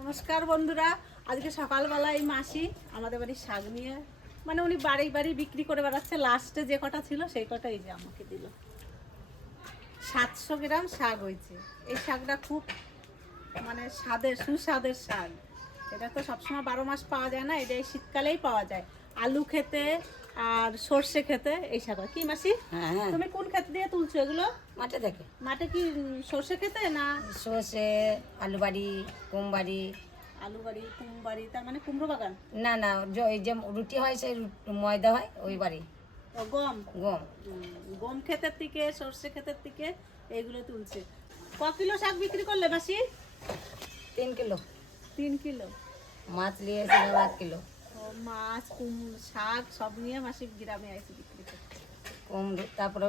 নমস্কার বন্ধুরা, আজকে সকালবেলা এই মাসি আমাদের বাড়ির শাক নিয়ে মানে উনি বাড়ি বাড়ি বিক্রি করে বেড়াচ্ছে। লাস্টে যে কটা ছিল সেই কটা এই যে আমাকে দিল। 700 গ্রাম শাক হয়েছে। এই শাকটা খুব মানে সুস্বাদের শাক। এটা তো সবসময় 12 মাস পাওয়া যায় না, এটা এই শীতকালেই পাওয়া যায়। আলু খেতে আর সর্ষে খেতে এই শাক। কি মাসি, তুমি কোন ক্ষেত দিয়ে তুলছো এগুলো? মাঠে থেকে। মাঠে কি সর্ষে খেতে না? সর্ষে, আলু বাড়ি, কুমবাড়ি। আলু বাড়ি, কুমবাড়ি, তার মানে কুমড়ো বাগান? না না, ওই যে রুটি হয় সেই ময়দা হয় ওই বাড়ি। ও গম। গম। গম ক্ষেতের থেকে, সর্ষে ক্ষেতের থেকে এইগুলো তুলছে। ক কিলো শাক বিক্রি করলে মাসি? 3 কিলো। 3 কিলো। মাছ নিয়ে এসে 1 কিলো। ও মাছ, শাক সব নিয়ে মাসি গ্রামে আইছে বিক্রি করতে। কুমড়ো, তারপরে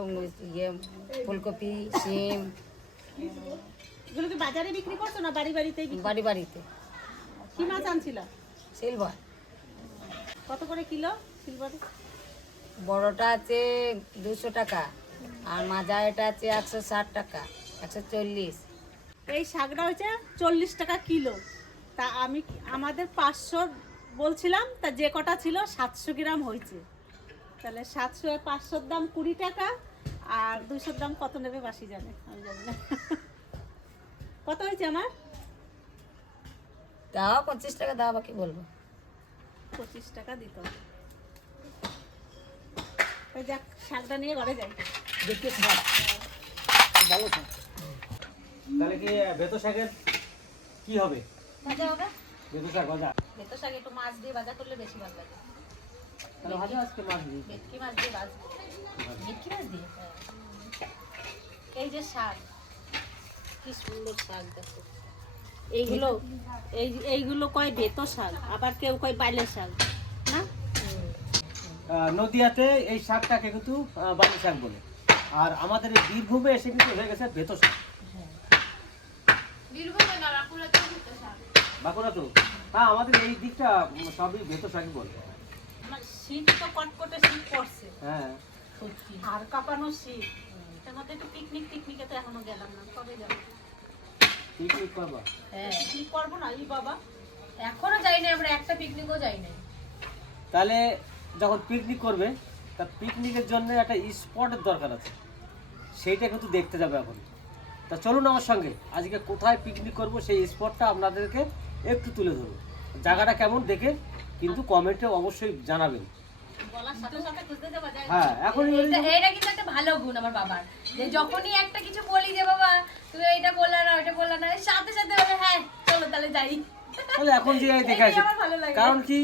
ফুলকপি, শিম। এগুলো কি বাজারে বিক্রি করছো না বাড়ি বাড়িতেই? বাড়ি বাড়িতে। কি মাছ আনছিল? সিলভার। কত করে কিলো সিলভার? বড়টা আছে 200 টাকা, আর মাজা এটা আছে 160 টাকা, 140। এই শাকটা হচ্ছে 40 টাকা কিলো। তা আমি আমাদের 500 বলছিলাম, তা যে কটা ছিল 700 গ্রাম হয়েছে। তাহলে 700 আর 500 দাম 20 টাকা, আর 200 দাম কত নেবে বাসি জানে, আমি জানি না। কত হয়েছে আমার? দাও 25 টাকা দাও, বাকি বলবো। 25 টাকা দিত। তাই যাক, শাকটা নিয়ে ঘরে যাই। দেখতে শাক ভালো শাক। তাহলে কি বেতো শাকের কি হবে? ভাজা হবে। বেতো শাক ভাজা। বেতো শাক একটু মাছ দিয়ে ভাজা করলে বেশি ভালো লাগে। তাহলে ভাজা আজকে মাছ দিয়ে। ভেটকি মাছ দিয়ে ভাজবো। ভেটকি মাছ দিয়ে? এই যে শাক, কি সুন্দর শাক দেখো। এইগুলো কয় বেতো শাক, আবার কেউ কয় বাইলের শাক না? নদিয়াতে এই শাকটাকে কিন্তু বালি শাক বলে, আর আমাদের এই বীরভূমে এসে কিন্তু হয়ে গেছে বেতো শাক। বাঁকুড়া তো, হ্যাঁ আমাদের এই দিকটা সবই বেতো শাকই বলে। শীত তো কটকটে শীত পড়ছে। হ্যাঁ সত্যি আর কাঁপানো শীত। এর মধ্যে একটু পিকনিকে তো এখনো গেলাম না, কবে যাবো? পিকনিক করবা? হ্যাঁ পিকনিক করবো না এই বাবা, এখনো যাই না আমরা, একটা পিকনিকও যাই না। তাহলে যখন পিকনিক করবে, তা পিকনিকের জন্য একটা স্পটের দরকার আছে, সেইটা কিন্তু দেখতে যাবে এখন। তা চলুন আমার সঙ্গে, আজকে কোথায় পিকনিক করব সেই স্পটটা আপনাদেরকে একটু তুলে ধরবো। জায়গাটা কেমন দেখে কিন্তু কমেন্টে অবশ্যই জানাবেন। বলার সাথে সাথে খুঁজতে যাওয়া যায়। হ্যাঁ এখনই এটা কিন্তু একটা ভালো গুণ আমার বাবার, যে যখনই একটা কিছু বলি যে বাবা তুমি এটা বললে না ওইটা বললে না, সাথে সাথে বলে হ্যাঁ চলো তাহলে যাই। তাহলে এখন যে দেখে আসি, আমার ভালো লাগে। কারণ কি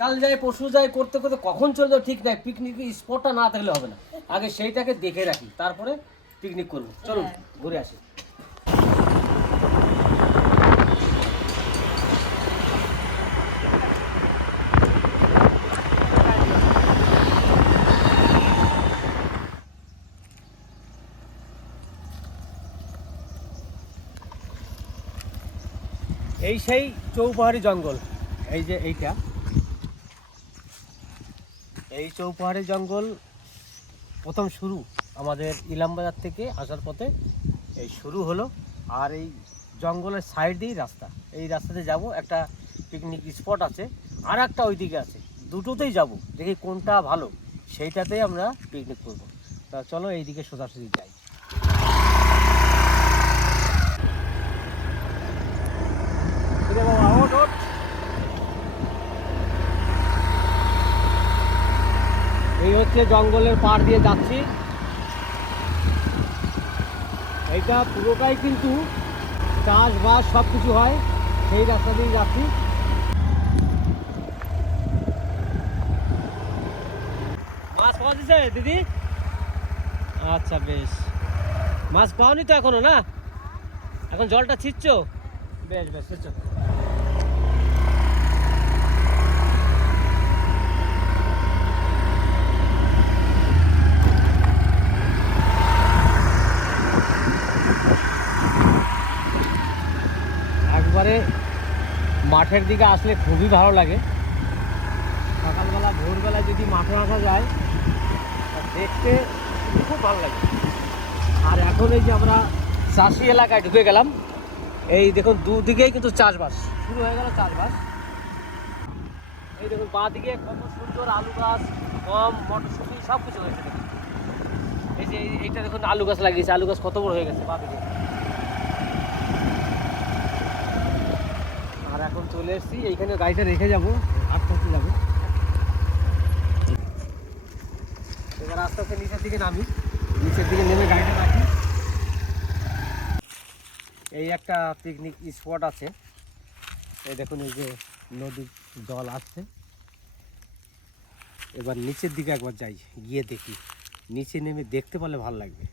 কাল যাই পরশু যাই করতে করতে কখন চলে যাও ঠিক নাই। পিকনিক স্পটটা না থাকলে হবে না, আগে সেইটাকে দেখে রাখি, তারপরে পিকনিক করবো। চলুন ঘুরে আসি। এই সেই চৌপাহাড়ি জঙ্গল, এই যে এইটা, এই চৌপাহাড়ি জঙ্গল প্রথম শুরু আমাদের ইলামবাজার থেকে আসার পথে এই শুরু হলো। আর এই জঙ্গলের সাইড দিয়েই রাস্তা, এই রাস্তাতে যাব। একটা পিকনিক স্পট আছে, আর একটা ওইদিকে আছে, দুটোতেই যাব, দেখি কোনটা ভালো সেইটাতেই আমরা পিকনিক করব। তা চলো এইদিকে সোজাসুজি যাই। এই হচ্ছে জঙ্গলের পাড় দিয়ে যাচ্ছি। এইটা পুরোটাই কিন্তু চাষবাস সব কিছু হয়, সেই রাস্তা দিয়ে যাচ্ছি। মাছ পাওয়া যাচ্ছে দিদি? আচ্ছা বেশ। মাছ পাওনি তো এখনো? না এখন জলটা ছিটছ? বেশ বেশ ছিটছ। একবারে মাঠের দিকে আসলে খুবই ভালো লাগে। সকালবেলা ভোরবেলায় যদি মাঠে আসা যায় দেখতে খুব ভালো লাগে। আর এখন এই যে আমরা চাষি এলাকায় ঢুকে গেলাম, এই দেখুন দুদিকেই কিন্তু চাষবাস শুরু হয়ে গেল চাষবাস। এই দেখুন বাঁ দিকে কত সুন্দর আলু গাছ, গম, মটরশুঁটি সব কিছু হয়েছে দেখুন। এই যে এইটা দেখুন আলু গাছ লাগিয়েছে, আলু গাছ কত বড় হয়ে গেছে বাঁ দিকে। আর এখন চলে এসেছি এইখানে, গাড়িটা রেখে যাবো, আস্তে আস্তে যাবো। এবার আস্তে আস্তে নিচের দিকে নামি, নিচের দিকে নেমে গাড়িটা রাখি। এই একটা পিকনিক স্পট আছে, এই দেখুন এই যে নদীর জল আসছে। এবার নিচের দিকে একবার যাই, গিয়ে দেখি, নিচে নেমে দেখতে পারলে ভালো লাগবে,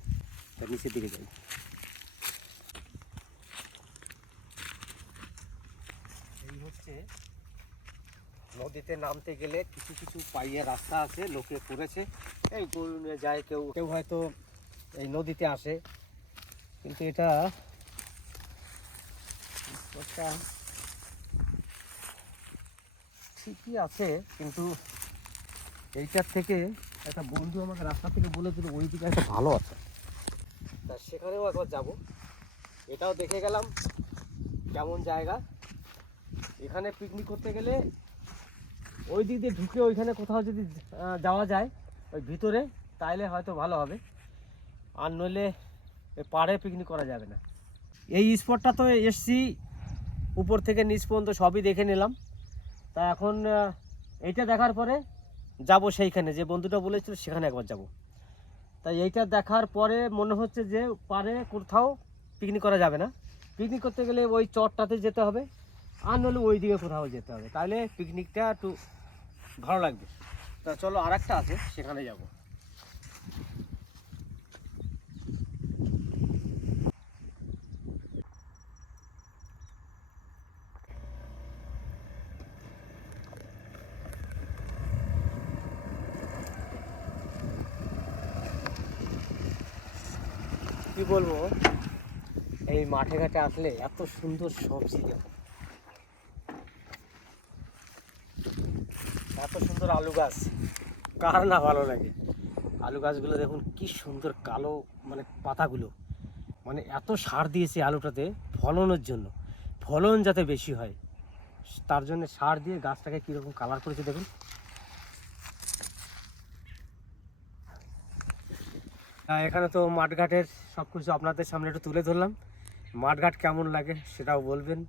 তা নিচের দিকে যাই। এই হচ্ছে নদীতে নামতে গেলে কিছু কিছু পাইয়ে রাস্তা আছে, লোকে করেছে, এই গরু নিয়ে যায়, কেউ কেউ হয়তো এই নদীতে আসে, কিন্তু এটা ঠিকই আছে, কিন্তু এইটার থেকে একটা বন্ধু আমাকে রাস্তা থেকে বলেছিল ওই দিকে একটা ভালো আছে, তা সেখানেও একবার যাব। এটাও দেখে গেলাম কেমন জায়গা। এখানে পিকনিক করতে গেলে ওই দিক দিয়ে ঢুকে ওইখানে কোথাও যদি যাওয়া যায় ওই ভিতরে, তাইলে হয়তো ভালো হবে, আর নইলে পাড়ে পিকনিক করা যাবে না। এই স্পটটা তো এসছি, উপর থেকে নিচ পর্যন্ত সবই দেখে নিলাম, তা এখন এইটা দেখার পরে যাব সেইখানে, যে বন্ধুটা বলেছিল সেখানে একবার যাব। তাই এইটা দেখার পরে মনে হচ্ছে যে পাড়ে কোথাও পিকনিক করা যাবে না, পিকনিক করতে গেলে ওই চরটাতে যেতে হবে, আর নইলে ওই দিকে কোথাও যেতে হবে, তাহলে পিকনিকটা একটু ভালো লাগবে। তা চলো আর একটা আছে সেখানে যাব। কি বলবো, এই মাঠে ঘাটে আসলে এত সুন্দর সবজি, দেখো এত সুন্দর আলু গাছ, কার না ভালো লাগে। আলু গাছগুলো দেখুন কি সুন্দর কালো, মানে পাতাগুলো, মানে এত সার দিয়েছে আলুটাতে ফলনের জন্য, ফলন যাতে বেশি হয় তার জন্য সার দিয়ে গাছটাকে কীরকম কালার করেছে দেখুন। এখানে তো মাঠঘাটের সব কিছু আপনাদের সামনে একটু তুলে ধরলাম, মাঠঘাট কেমন লাগে সেটাও বলবেন।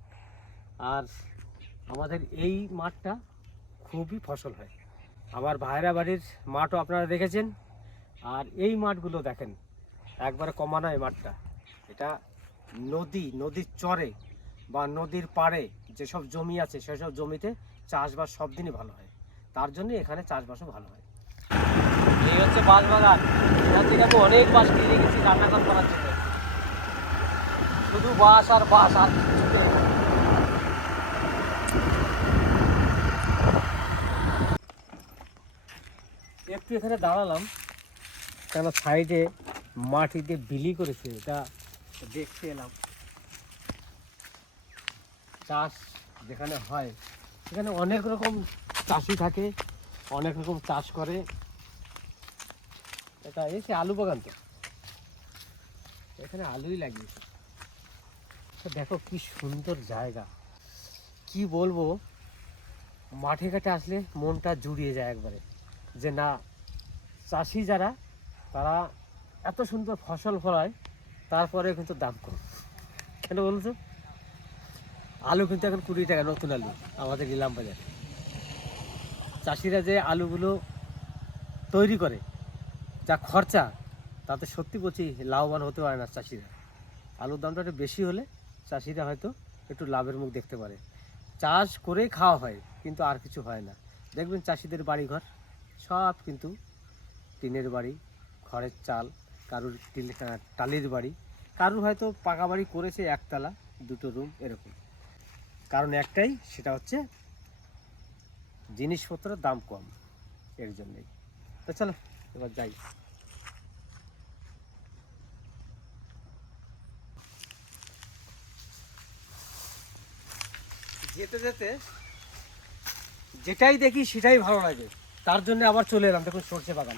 আর আমাদের এই মাঠটা খুবই ফসল হয়, আমার ভাইরা বাড়ির মাঠও আপনারা দেখেছেন, আর এই মাঠগুলো দেখেন একবারে কমানো এই মাঠটা। এটা নদীর চরে বা নদীর পাড়ে যেসব জমি আছে সেসব জমিতে চাষবাস সব দিনই ভালো হয়, তার জন্য এখানে চাষবাসও ভালো হয়। এই হচ্ছে বাঁশ বাগান, এখান থেকে আমি অনেক বাঁশ কিনে রেখেছি রান্না করার জন্য, শুধু বাঁশ আর বাঁশ, আর কিছু নেই। একটু এখানে দাঁড়ালাম, কেন সাইডে মাটিতে বিলি করেছে, এটা দেখতে এলাম। চাষ যেখানে হয় সেখানে অনেক রকম চাষি থাকে, অনেক রকম চাষ করে। এটা এসে আলু বাগান, তো এখানে আলুই লাগিয়েছে। দেখো কি সুন্দর জায়গা, কি বলবো, মাঠে ঘাটে আসলে মনটা জুড়িয়ে যায় একবারে, যে না চাষি যারা তারা এত সুন্দর ফসল ফলায়, তারপরে কিন্তু দাম কম। কেন বলছো, আলু কিন্তু এখন 20 টাকা নতুন আলু আমাদের ইলাম বাজারে। চাষিরা যে আলুগুলো তৈরি করে, যা খরচা, তাতে সত্যি বলছি লাভবান হতে পারে না চাষিরা। আলুর দামটা একটু বেশি হলে চাষিরা হয়তো একটু লাভের মুখ দেখতে পারে। চাষ করেই খাওয়া হয়, কিন্তু আর কিছু হয় না। দেখবেন চাষিদের বাড়িঘর সব কিন্তু টিনের বাড়ি, খড়ের চাল, কারুর টালির বাড়ি, কারুর হয়তো পাকা বাড়ি করেছে একতলা 2টো রুম এরকম। কারণ একটাই, সেটা হচ্ছে জিনিসপত্রের দাম কম, এর জন্যই। তো চলো এবার যাই। যেতে যেতে যেটাই দেখি সেটাই ভালো লাগে, তার জন্য আবার চলে এলাম। দেখুন সর্ষে বাগান,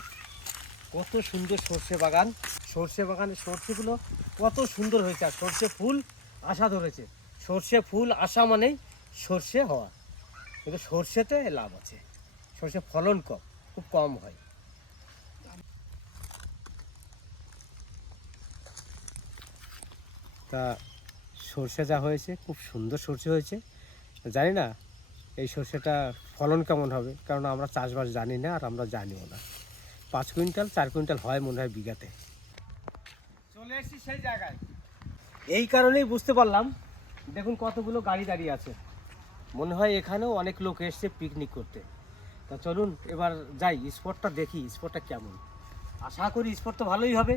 কত সুন্দর সর্ষে বাগান, সর্ষে বাগানের সর্ষেগুলো কত সুন্দর হয়েছে, আর সর্ষে ফুল আশা ধরেছে। সর্ষে ফুল আসা মানেই সর্ষে হওয়া, কিন্তু সর্ষেতে লাভ আছে, সর্ষে ফলন কম, খুব কম হয়। তা সর্ষে যা হয়েছে খুব সুন্দর সর্ষে হয়েছে। জানি না এই সর্ষেটা ফলন কেমন হবে, কারণ আমরা চাষবাস জানি না আর আমরা জানিও না। 5 কুইন্টাল 4 কুইন্টাল হয় মনে হয় বিঘাতে। চলে এসেছি সেই জায়গায়, এই কারণেই বুঝতে পারলাম, দেখুন কতগুলো গাড়ি দাঁড়িয়ে আছে, মনে হয় এখানেও অনেক লোক এসছে পিকনিক করতে। তা চলুন এবার যাই, স্পটটা দেখি স্পটটা কেমন। আশা করি স্পট তো ভালোই হবে,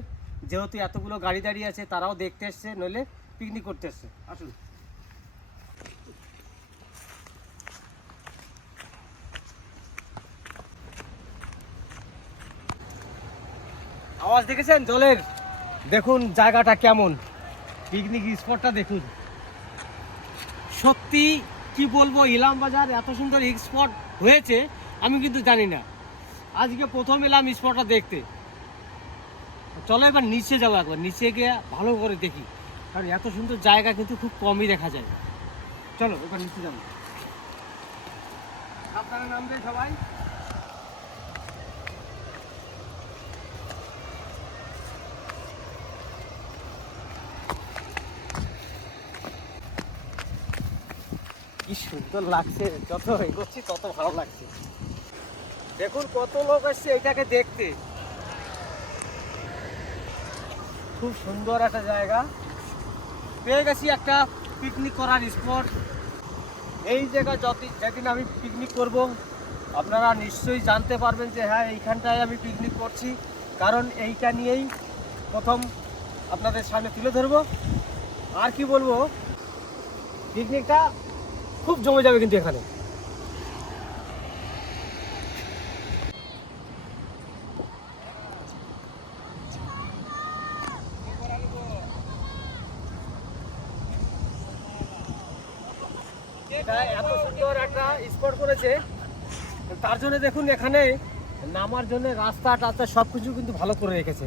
যেহেতু এতগুলো গাড়ি দাঁড়িয়ে আছে, তারাও দেখতে এসছে, নইলে পিকনিক করতে এসছে। আসুন। আওয়াজ দেখেছেন জলের? দেখুন জায়গাটা কেমন, পিকনিক স্পটটা দেখুন। সত্যি কি বলবো, ইলামবাজার এত সুন্দর স্পট হয়েছে আমি কিন্তু জানি না, আজকে প্রথম এলাম স্পটটা দেখতে। চলো এবার নিচে যাবো, একবার নিচে গিয়ে ভালো করে দেখি, কারণ এত সুন্দর জায়গা কিন্তু খুব কমই দেখা যায়। চলো এবার নিচে যাবো, আপনারা নামবেন সবাই। কি সুন্দর লাগছে, যত এগোচ্ছি তত ভালো লাগছে। দেখুন কত লোক আসছে এটাকে দেখতে, খুব সুন্দর একটা জায়গা পেয়ে গেছি, একটা পিকনিক করার স্পট। এই জায়গায় যেদিন আমি পিকনিক করব, আপনারা নিশ্চয়ই জানতে পারবেন যে হ্যাঁ এইখানটায় আমি পিকনিক করছি, কারণ এইটা নিয়েই প্রথম আপনাদের সামনে তুলে ধরবো। আর কি বলবো, পিকনিকটা খুব জমে যাবে কিন্তু এখানে। এটা এত সুন্দর একটা স্পট করেছে, তার জন্য দেখুন এখানে নামার জন্য রাস্তা টাস্তা সব কিছু কিন্তু ভালো করে রেখেছে।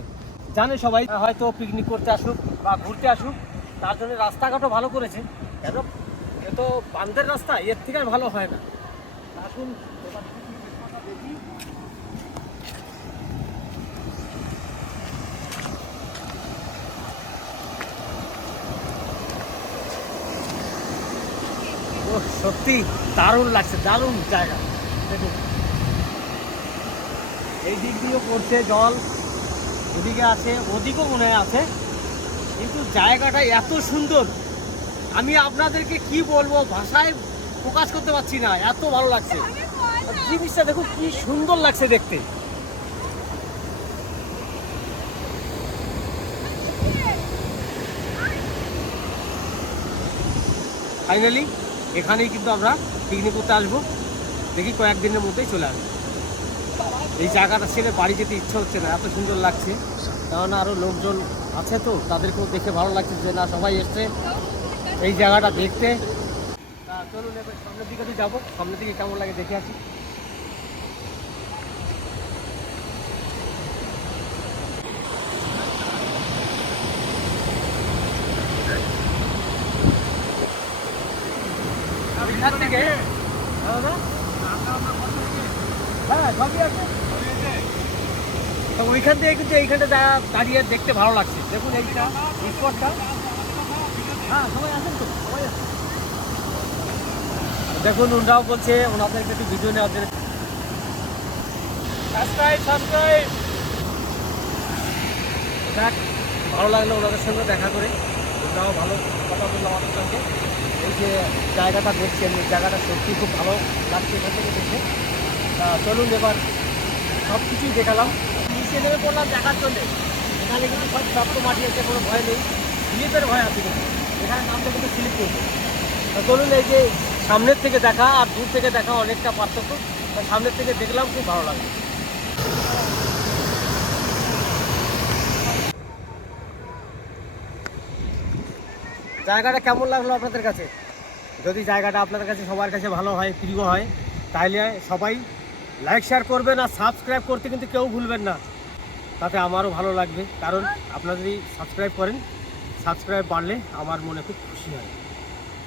জানে সবাই হয়তো পিকনিক করতে আসুক বা ঘুরতে আসুক, তার জন্য রাস্তাঘাটও ভালো করেছে। কেন এ তো বান্ধের রাস্তা, এর থেকে আর ভালো হয় না। আসুন এবার দেখি। ও সত্যি দারুণ লাগছে, দারুণ জায়গা। দেখুন এই দিক দিয়েও পড়ছে জল, ওদিকে আছে, ওদিকেও মনে হয় আছে, কিন্তু জায়গাটা এত সুন্দর, আমি আপনাদেরকে কি বলবো, ভাষায় প্রকাশ করতে পারছি না, এত ভালো লাগছে। জিনিসটা দেখুন কি সুন্দর লাগছে দেখতে। ফাইনালি এখানেই কিন্তু আমরা পিকনিক করতে আসবো, দেখি কয়েকদিনের মধ্যেই চলে আসবো। এই জায়গাটা ছেড়ে বাড়ি যেতে ইচ্ছা হচ্ছে না, এত সুন্দর লাগছে। কারণ আরও লোকজন আছে তো, তাদেরকেও দেখে ভালো লাগছে যে না সবাই এসছে এই জায়গাটা দেখতে। তা চলুন এবার সামনের দিকে যাবো, সামনের দিকে কেমন লাগে দেখে আসি। এখান থেকে হ্যাঁ সবই আছে, তো ওইখান থেকে কিন্তু এইখানটা দাঁড়িয়ে দেখতে ভালো লাগছে। দেখুন এইটা স্পটটা, হ্যাঁ সবাই আছেন তো, সবাই আছে। দেখুন ওনারাও বলছে ওনাদেরকে একটু ভিডিও নেওয়ার জন্য। সাবস্ক্রাইব। দেখ ভালো লাগলো ওনাদের সঙ্গে দেখা করে, ওনারাও ভালো কথা বললো আমাদের সঙ্গে। এই যে জায়গাটা দেখছেন, এই জায়গাটা সত্যি খুব ভালো লাগছে এখান থেকে দেখে। চলুন এবার সব কিছুই দেখালাম, নিচে নেমে পড়লাম দেখার জন্যে। এখানে কিন্তু সব শক্ত মাটি আছে, কোনো ভয় নেই, স্লিপের ভয় আছে কিন্তু এখানে নামলে কিন্তু স্লিপ করবে। চলুন এই যে সামনের থেকে দেখা আর দূর থেকে দেখা অনেকটা পার্থক্য, সামনের থেকে দেখলাম খুব ভালো লাগলো। জায়গাটা কেমন লাগলো আপনাদের কাছে? যদি জায়গাটা আপনাদের কাছে সবার কাছে ভালো হয়, প্রিয় হয়, তাহলে সবাই লাইক শেয়ার করবেন আর সাবস্ক্রাইব করতে কিন্তু কেউ ভুলবেন না, তাতে আমারও ভালো লাগবে। কারণ আপনারা যদি সাবস্ক্রাইব করেন, সাবস্ক্রাইব বাড়লে আমার মনে খুব খুশি হয়।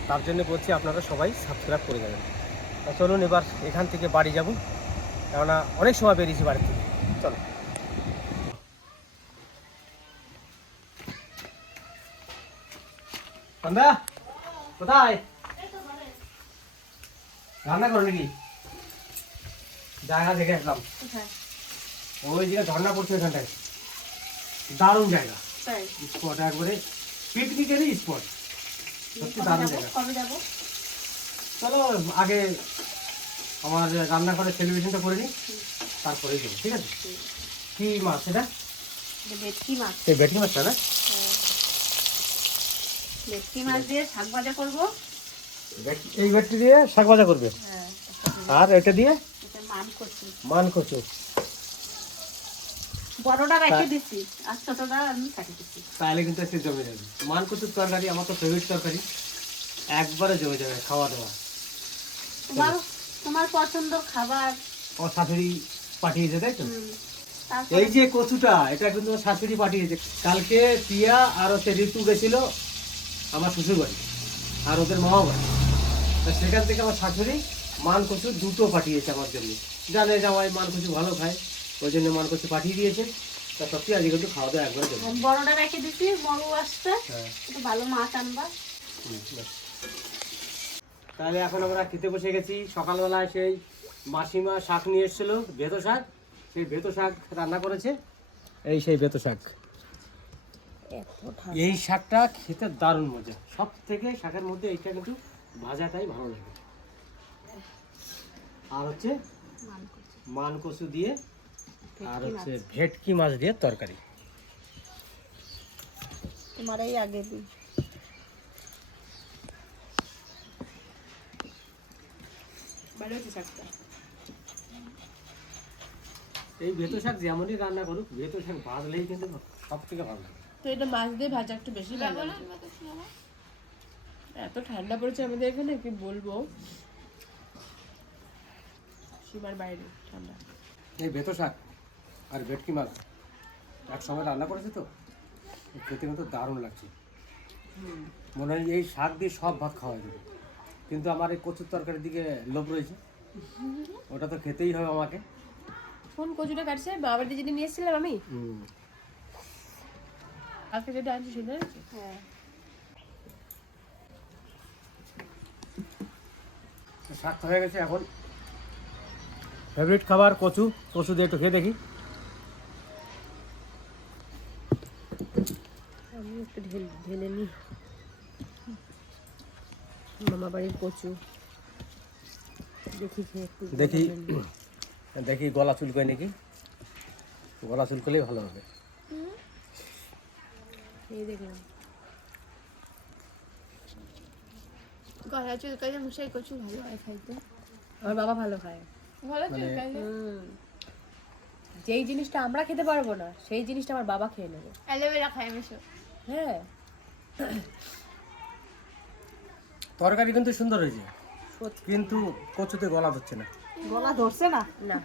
তার জন্য বলছি আপনারা সবাই সাবস্ক্রাইব করে যাবেন। তা চলুন এবার এখান থেকে বাড়ি যাব, কেননা অনেক সময় বেরিয়েছি বাড়ি থেকে। চলো। সন্ধ্যা কোথায়? রান্না করো নাকি? জায়গা দেখে আসলাম, ওই জায়গায় ঝর্ণা পড়ছে ওইখানটায়, দারুণ জায়গা, স্পট একবারে পিকনিকেরই স্পট, সত্যি দারুণ জায়গা। কবে যাবো? চলো আগে আমার রান্না করে সেলিব্রেশনটা করে নিই, তারপরেই যাবো, ঠিক আছে? কি মাছ সেটা? ভেটকি মাছ। সেই ভেটকি মাছটা না? ভেটকি মাছ দিয়ে শাক ভাজা করবো। এই ভেটকি দিয়ে শাক ভাজা করবে, হ্যাঁ, আর এটা দিয়ে এটা মান করছি। মান কচু। বড়টা রেখে দিচ্ছি আর ছোটটা আমি কাটি দিচ্ছি। তাহলে কিন্তু একটু জমে যাবে। মান কচুর তরকারি আমার তো ফেভারিট তরকারি, একবারে জমে যাবে খাওয়া দাওয়া। তোমার তোমার পছন্দ খাবার। আমার শাশুড়ি পাঠিয়েছে, তাই তো? তারপর এই যে কচুটা, এটা কিন্তু আমার শাশুড়ি পাঠিয়েছে। কালকে পিয়া আর হচ্ছে ঋতু গেছিল আমার শ্বশুর বাড়ি আর ওদের মামা বাড়ি, তা সেখান থেকে আমার শাশুড়ি মান কচু দুটো পাঠিয়েছে আমার জন্য। জানে জামাই মান কচু ভালো খায়, ওই জন্য মান কচু পাঠিয়ে দিয়েছে। তা সত্যি আজকে কিন্তু খাওয়া দাওয়া একবারে জমে। বড়টা রেখে দিচ্ছি, বড় আসতে হ্যাঁ, একটু ভালো মাছ আনবা। ব্যাস। তাহলে এখন আমরা খেতে বসে গেছি। সকালবেলায় সেই মাসিমা শাক নিয়ে এসেছিল, বেতো শাক, সেই বেতো শাক রান্না করেছে। এই সেই বেতো শাক, এই শাকটা খেতে দারুণ মজা। সব থেকে শাকের মধ্যে এইটা কিন্তু ভাজাটাই ভালো লাগে। আর হচ্ছে মান কচু দিয়ে, আর হচ্ছে ভেটকি মাছ দিয়ে তরকারি। তোমার এই আগে দিই। ভালো হচ্ছে শাকটা। এই বেতো শাক যেমনই রান্না করুক, বেতো শাক ভাজলেই কিন্তু সব থেকে ভালো লাগে। তো এটা মাছ দিয়ে ভাজা একটু বেশি ভালো লাগে। এত ঠান্ডা পড়েছে আমাদের এখানে, কি বলবো, সীমার বাইরে ঠান্ডা। এই বেতো শাক আর ভেটকি মাছ এক সময় রান্না করেছে তো, খেতে কিন্তু দারুণ লাগছে। মনে হয় এই শাক দিয়ে সব ভাত খাওয়া যাবে, কিন্তু আমার এই কচুর তরকারির দিকে লোভ রয়েছে, ওটা তো খেতেই হবে আমাকে। কোন কচুটা কাটছে? বাবার দিয়ে যেটা নিয়ে এসেছিলাম আমি, আজকে যেটা আনছি সেটা। হ্যাঁ, শাক হয়ে গেছে, এখন ফেভারিট খাবার কচু। কচু দিয়ে একটু খেয়ে দেখি। আমি একটু ঢেলে নিই। মামা বাড়ির কচু দেখি খেয়ে একটু দেখি দেখি গলা চুলকোয় নাকি, গলা চুলকলেই ভালো হবে। এই দেখলাম গলা চুলকালে মশাই কচু ভালো হয় খাইতে। আমার বাবা ভালো খায়। ভালো চুলকালে যেই জিনিসটা আমরা খেতে পারবো না, সেই জিনিসটা আমার বাবা খেয়ে নেবে। অ্যালোভেরা খায় আমি সব। হ্যাঁ, তরকারি কিন্তু সুন্দর হয়েছে, কিন্তু কচুতে গলা ধরছে না। গলা ধরছে না? না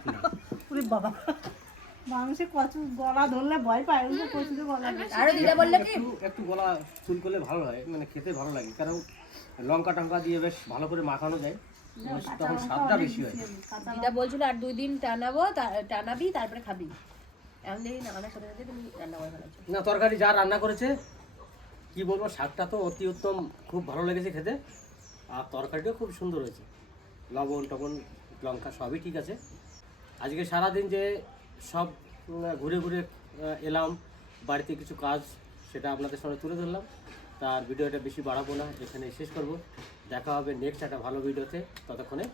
ওরে বাবা, মানুষের কচু গলা ধরলে ভয় পায়, ওই যে কচুতে গলা ধরছে। আরো দিদা বললে কি একটু গলা চুলকলে ভালো হয়, মানে খেতে ভালো লাগে, কারণ লঙ্কা টঙ্কা দিয়ে বেশ ভালো করে মাখানো যায়, তখন স্বাদটা বেশি হয়। দিদা বলছিল আর 2 দিন টানাবো, টানাবি তারপরে খাবি। এখন দেখি না, অনেক সাথে সাথে তুমি রান্না করে ফেলেছো। না, তরকারি যা রান্না করেছে কি বলবো, শাকটা তো অতি উত্তম, খুব ভালো লেগেছে খেতে, আর তরকারিটাও খুব সুন্দর হয়েছে। লবণ টবণ লঙ্কা সবই ঠিক আছে। আজকে সারাদিন যে সব ঘুরে ঘুরে এলাম, বাড়িতে কিছু কাজ, সেটা আপনাদের সামনে তুলে ধরলাম। তার ভিডিওটা বেশি বাড়াবো না, এখানে শেষ করব। দেখা হবে নেক্সট একটা ভালো ভিডিওতে, ততক্ষণে